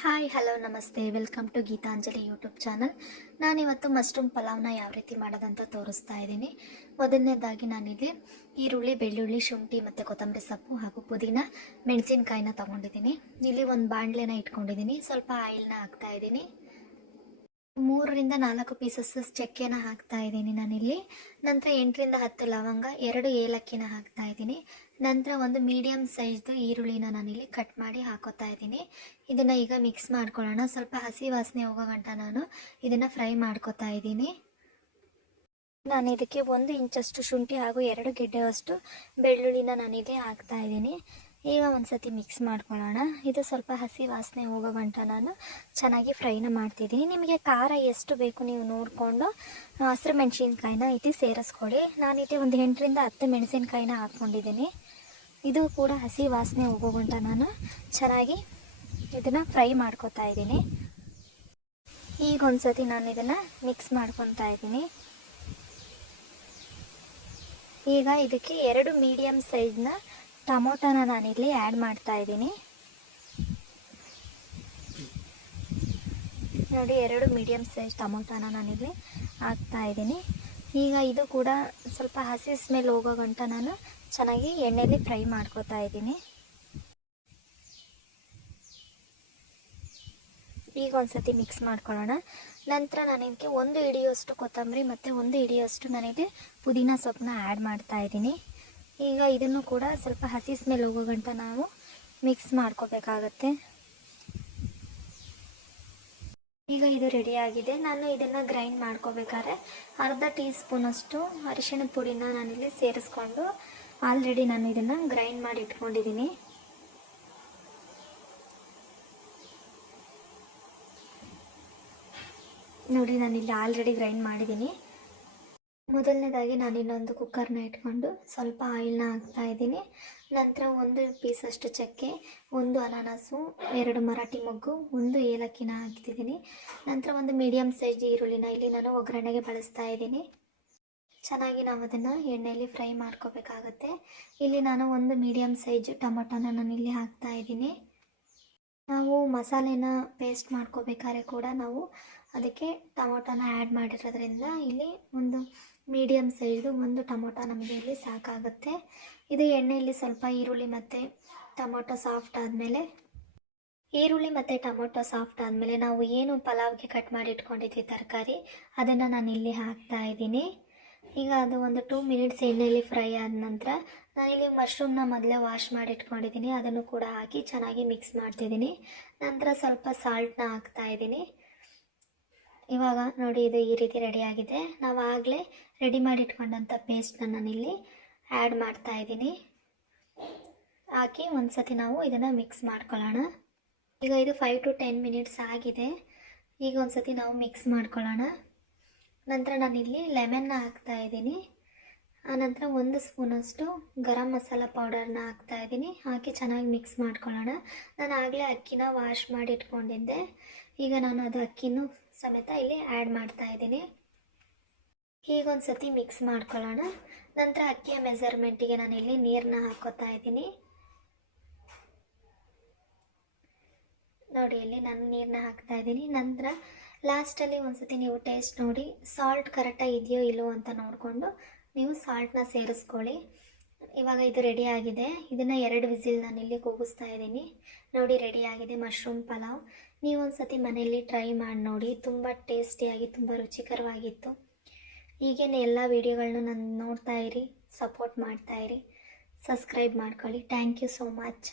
Hi hello ನಮಸ್ತೆ welcome to Geetanjali YouTube channel. ನಾನಿವತ್ತು mushroom ಪಲಾವ್ನ ಯಾವ ರೀತಿ ಮಾಡೋದಂತ ತೋರಿಸ್ತಾ ಇದ್ದೀನಿ. ಮೊದಲನೇದಾಗಿ ನಾನಿಲ್ಲಿ ಈರುಳ್ಳಿ, ಬೆಳ್ಳುಳ್ಳಿ, ಶುಂಠಿ ಮತ್ತು ಕೊತ್ತಂಬರಿ ಸೊಪ್ಪು ಹಾಗೂ ಪುದೀನ, ಮೆಣಸಿನ್ಕಾಯಿನ ತೊಗೊಂಡಿದ್ದೀನಿ. ಇಲ್ಲಿ ಒಂದು ಬಾಣಲೆನ ಇಟ್ಕೊಂಡಿದ್ದೀನಿ. ಸ್ವಲ್ಪ ಆಯಿಲ್ನ ಹಾಕ್ತಾ ಇದ್ದೀನಿ. 3ರಿಂದ 4 ಪೀಸಸ್ ಚಕ್ಕೆನ ಹಾಕ್ತಾ ಇದ್ದೀನಿ ನಾನಿಲ್ಲಿ. ನಂತರ 8ರಿಂದ 10 ಲವಂಗ, 2 ಏಲಕ್ಕಿನ ಹಾಕ್ತಾ ಇದ್ದೀನಿ. ನಂತರ ಒಂದು ಮೀಡಿಯಮ್ ಸೈಜ್ದು ಈರುಳ್ಳಿನ ನಾನಿಲ್ಲಿ ಕಟ್ ಮಾಡಿ ಹಾಕೋತಾ ಇದ್ದೀನಿ. ಇದನ್ನು ಈಗ ಮಿಕ್ಸ್ ಮಾಡ್ಕೊಳ್ಳೋಣ. ಸ್ವಲ್ಪ ಹಸಿ ವಾಸನೆ ಹೋಗೋ ಗಂಟ ನಾನು ಇದನ್ನು ಫ್ರೈ ಮಾಡ್ಕೋತಾ ಇದ್ದೀನಿ. ನಾನು ಇದಕ್ಕೆ 1 ಇಂಚಷ್ಟು ಶುಂಠಿ ಹಾಗೂ 2 ಗೆಡ್ಡೆಯಷ್ಟು ಬೆಳ್ಳುಳ್ಳಿನ ನಾನಿಲ್ಲಿ ಹಾಕ್ತಾ ಇದ್ದೀನಿ. ಈಗ ಒಂದ್ಸತಿ ಮಿಕ್ಸ್ ಮಾಡ್ಕೊಳ್ಳೋಣ. ಇದು ಸ್ವಲ್ಪ ಹಸಿ ವಾಸನೆ ಹೋಗೋ ಗಂಟ ನಾನು ಚೆನ್ನಾಗಿ ಫ್ರೈನ ಮಾಡ್ತಿದ್ದೀನಿ. ನಿಮಗೆ ಖಾರ ಎಷ್ಟು ಬೇಕು ನೀವು ನೋಡಿಕೊಂಡು ಹಸಿರು ಮೆಣಸಿನ್ಕಾಯಿನ ಇಟ್ಟು ಸೇರಿಸ್ಕೊಳ್ಳಿ. ನಾನಿಟ್ಟು ಒಂದು 8ರಿಂದ 10 ಮೆಣಸಿನ್ಕಾಯಿನ ಹಾಕ್ಕೊಂಡಿದ್ದೀನಿ. ಇದು ಕೂಡ ಹಸಿ ವಾಸನೆ ಹೋಗೋ ಗಂಟ ನಾನು ಚೆನ್ನಾಗಿ ಇದನ್ನು ಫ್ರೈ ಮಾಡ್ಕೊತಾ ಇದ್ದೀನಿ. ಈಗ ಒಂದ್ಸತಿ ನಾನು ಇದನ್ನು ಮಿಕ್ಸ್ ಮಾಡ್ಕೊತಾ ಇದ್ದೀನಿ. ಈಗ ಇದಕ್ಕೆ 2 ಮೀಡಿಯಮ್ ಸೈಜ್ನ ಟೊಮೊಟೊನ ನಾನಿಲ್ಲಿ ಆ್ಯಡ್ ಮಾಡ್ತಾ ಇದ್ದೀನಿ. ನೋಡಿ, 2 ಮೀಡಿಯಮ್ ಸೈಜ್ ಟೊಮೊಟೊನ ನಾನಿಲ್ಲಿ ಹಾಕ್ತಾ ಇದ್ದೀನಿ. ಈಗ ಇದು ಕೂಡ ಸ್ವಲ್ಪ ಹಸಿ ಸ್ಮೆಲ್ ಹೋಗೋ ಗಂಟ ನಾನು ಚೆನ್ನಾಗಿ ಎಣ್ಣೆಯಲ್ಲಿ ಫ್ರೈ ಮಾಡ್ಕೋತಾ ಇದ್ದೀನಿ. ಈಗ ಒಂದ್ಸತಿ ಮಿಕ್ಸ್ ಮಾಡ್ಕೊಳ್ಳೋಣ. ನಂತರ ನಾನು ಇದಕ್ಕೆ 1 ಹಿಡಿಯೋಷ್ಟು ಕೊತ್ತಂಬರಿ ಮತ್ತು 1 ಹಿಡಿಯೋಷ್ಟು ನಾನಿಲ್ಲಿ ಪುದೀನ ಸೊಪ್ಪನ್ನ ಆ್ಯಡ್ ಮಾಡ್ತಾ ಇದ್ದೀನಿ. ಈಗ ಇದನ್ನು ಕೂಡ ಸ್ವಲ್ಪ ಹಸಿ ಸ್ಮೆಲ್ ಹೋಗೋ ಗಂಟ ನಾವು ಮಿಕ್ಸ್ ಮಾಡ್ಕೋಬೇಕಾಗತ್ತೆ. ಈಗ ಇದು ರೆಡಿಯಾಗಿದೆ. ನಾನು ಇದನ್ನು ಗ್ರೈಂಡ್ ಮಾಡ್ಕೋಬೇಕಾದ್ರೆ ಅರ್ಧ ಟೀ ಸ್ಪೂನಷ್ಟು ಅರಿಶಿಣದ ಪುಡಿನ ನಾನಿಲ್ಲಿ ಸೇರಿಸ್ಕೊಂಡು ಆಲ್ರೆಡಿ ನಾನು ಇದನ್ನು ಗ್ರೈಂಡ್ ಮಾಡಿ ಇಟ್ಕೊಂಡಿದ್ದೀನಿ. ನೋಡಿ, ನಾನಿಲ್ಲಿ ಆಲ್ರೆಡಿ ಗ್ರೈಂಡ್ ಮಾಡಿದ್ದೀನಿ. ಮೊದಲನೇದಾಗಿ ನಾನು ಇನ್ನೊಂದು ಕುಕ್ಕರ್ನ ಇಟ್ಕೊಂಡು ಸ್ವಲ್ಪ ಆಯಿಲ್ನ ಹಾಕ್ತಾ ಇದ್ದೀನಿ. ನಂತರ 1 ಪೀಸಷ್ಟು ಚಕ್ಕೆ, 1 ಅನಾನಸು, 2 ಮರಾಠಿ ಮೊಗ್ಗು, 1 ಏಲಕ್ಕಿನ ಹಾಕ್ತಿದ್ದೀನಿ. ನಂತರ 1 ಮೀಡಿಯಮ್ ಸೈಜ್ ಈರುಳ್ಳಿನ ಇಲ್ಲಿ ನಾನು ಒಗ್ಗರಣೆಗೆ ಬಳಸ್ತಾ ಇದ್ದೀನಿ. ಚೆನ್ನಾಗಿ ನಾವು ಅದನ್ನು ಎಣ್ಣೆಯಲ್ಲಿ ಫ್ರೈ ಮಾಡ್ಕೋಬೇಕಾಗತ್ತೆ. ಇಲ್ಲಿ ನಾನು 1 ಮೀಡಿಯಮ್ ಸೈಜ್ ಟೊಮೊಟೊನ ನಾನಿಲ್ಲಿ ಹಾಕ್ತಾ ಇದ್ದೀನಿ. ನಾವು ಮಸಾಲೆನ ಪೇಸ್ಟ್ ಮಾಡ್ಕೋಬೇಕಾದ್ರೆ ಕೂಡ ನಾವು ಅದಕ್ಕೆ ಟೊಮೊಟೊನ ಆ್ಯಡ್ ಮಾಡಿರೋದ್ರಿಂದ ಇಲ್ಲಿ ಒಂದು ಮೀಡಿಯಮ್ ಸೈಜ್ದು 1 ಟೊಮೊಟೊ ನಮಗೆ ಇಲ್ಲಿ ಸಾಕಾಗುತ್ತೆ. ಇದು ಎಣ್ಣೆಯಲ್ಲಿ ಸ್ವಲ್ಪ ಈರುಳ್ಳಿ ಮತ್ತು ಟೊಮೊಟೊ ಸಾಫ್ಟ್ ಆದಮೇಲೆ ನಾವು ಏನು ಪಲಾವ್ಗೆ ಕಟ್ ಮಾಡಿ ಇಟ್ಕೊಂಡಿದ್ವಿ ತರಕಾರಿ, ಅದನ್ನು ನಾನು ಇಲ್ಲಿ ಹಾಕ್ತಾ ಇದ್ದೀನಿ. ಈಗ ಅದು ಒಂದು 2 ಮಿನಿಟ್ಸ್ ಎಣ್ಣೆಯಲ್ಲಿ ಫ್ರೈ ಆದ ನಂತರ ನಾನಿಲ್ಲಿ ಮಶ್ರೂಮ್ನ ಮೊದಲೇ ವಾಶ್ ಮಾಡಿ ಇಟ್ಕೊಂಡಿದ್ದೀನಿ. ಅದನ್ನು ಕೂಡ ಹಾಕಿ ಚೆನ್ನಾಗಿ ಮಿಕ್ಸ್ ಮಾಡ್ತಿದ್ದೀನಿ. ನಂತರ ಸ್ವಲ್ಪ ಸಾಲ್ಟ್ನ ಹಾಕ್ತಾ ಇದ್ದೀನಿ. ಇವಾಗ ನೋಡಿ, ಇದು ಈ ರೀತಿ ರೆಡಿಯಾಗಿದೆ. ನಾವು ಆಗಲೇ ರೆಡಿ ಮಾಡಿ ಇಟ್ಕೊಂಡಂಥ ಪೇಸ್ಟ್ನ ನಾನಿಲ್ಲಿ ಆ್ಯಡ್ ಮಾಡ್ತಾ ಇದ್ದೀನಿ. ಹಾಕಿ ಒಂದು ಸತಿ ನಾವು ಇದನ್ನು ಮಿಕ್ಸ್ ಮಾಡ್ಕೊಳ್ಳೋಣ. ಈಗ ಇದು 5 to 10 ಮಿನಿಟ್ಸ್ ಆಗಿದೆ. ಈಗ ಒಂದು ಸತಿ ನಾವು ಮಿಕ್ಸ್ ಮಾಡ್ಕೊಳ್ಳೋಣ. ನಂತರ ನಾನಿಲ್ಲಿ ಲೆಮನ್ನ ಹಾಕ್ತಾ ಇದ್ದೀನಿ. ಆನಂತರ 1 ಸ್ಪೂನಷ್ಟು ಗರಂ ಮಸಾಲ ಪೌಡರ್ನ ಹಾಕ್ತಾ ಇದ್ದೀನಿ. ಹಾಕಿ ಚೆನ್ನಾಗಿ ಮಿಕ್ಸ್ ಮಾಡ್ಕೊಳ್ಳೋಣ. ನಾನು ಆಗಲೇ ಅಕ್ಕಿನ ವಾಶ್ ಮಾಡಿ ಇಟ್ಕೊಂಡಿದ್ದೆ. ಈಗ ನಾನು ಅದು ಅಕ್ಕಿನೂ ಸಮೇತ ಇಲ್ಲಿ ಆ್ಯಡ್ ಮಾಡ್ತಾ ಇದ್ದೀನಿ. ಈಗ ಒಂದು ಸತಿ ಮಿಕ್ಸ್ ಮಾಡ್ಕೊಳ್ಳೋಣ. ನಂತರ ಅಕ್ಕಿಯ ಮೆಜರ್ಮೆಂಟಿಗೆ ನಾನಿಲ್ಲಿ ನೀರನ್ನ ಹಾಕೋತಾ ಇದ್ದೀನಿ. ನೋಡಿ, ಇಲ್ಲಿ ನಾನು ನೀರನ್ನ ಹಾಕ್ತಾ ಇದ್ದೀನಿ. ನಂತರ ಲಾಸ್ಟಲ್ಲಿ ಒಂದು ಸತಿ ನೀವು ಟೇಸ್ಟ್ ನೋಡಿ, ಸಾಲ್ಟ್ ಕರೆಕ್ಟಾಗಿ ಇದೆಯೋ ಇಲ್ಲವೋ ಅಂತ ನೋಡಿಕೊಂಡು ನೀವು ಸಾಲ್ಟ್ನ ಸೇರಿಸ್ಕೊಳ್ಳಿ. ಇವಾಗ ಇದು ರೆಡಿಯಾಗಿದೆ. ಇದನ್ನು 2 ವಿಸಿಲ್ ನಾನಿಲ್ಲಿ ಕೂಗಿಸ್ತಾ ಇದ್ದೀನಿ. ನೋಡಿ, ರೆಡಿಯಾಗಿದೆ ಮಶ್ರೂಮ್ ಪಲಾವ್. ನೀವು ಒಂದು ಸತಿ ಮನೆಯಲ್ಲಿ ಟ್ರೈ ಮಾಡಿ ನೋಡಿ. ತುಂಬ ಟೇಸ್ಟಿಯಾಗಿ, ತುಂಬ ರುಚಿಕರವಾಗಿತ್ತು. ಹೀಗೇನೆ ಎಲ್ಲ ವೀಡಿಯೋಗಳನ್ನೂ ನಾನು ನೋಡ್ತಾ ಇರಿ, ಸಪೋರ್ಟ್ ಮಾಡ್ತಾಯಿರಿ, ಸಬ್ಸ್ಕ್ರೈಬ್ ಮಾಡ್ಕೊಳ್ಳಿ. Thank you so much.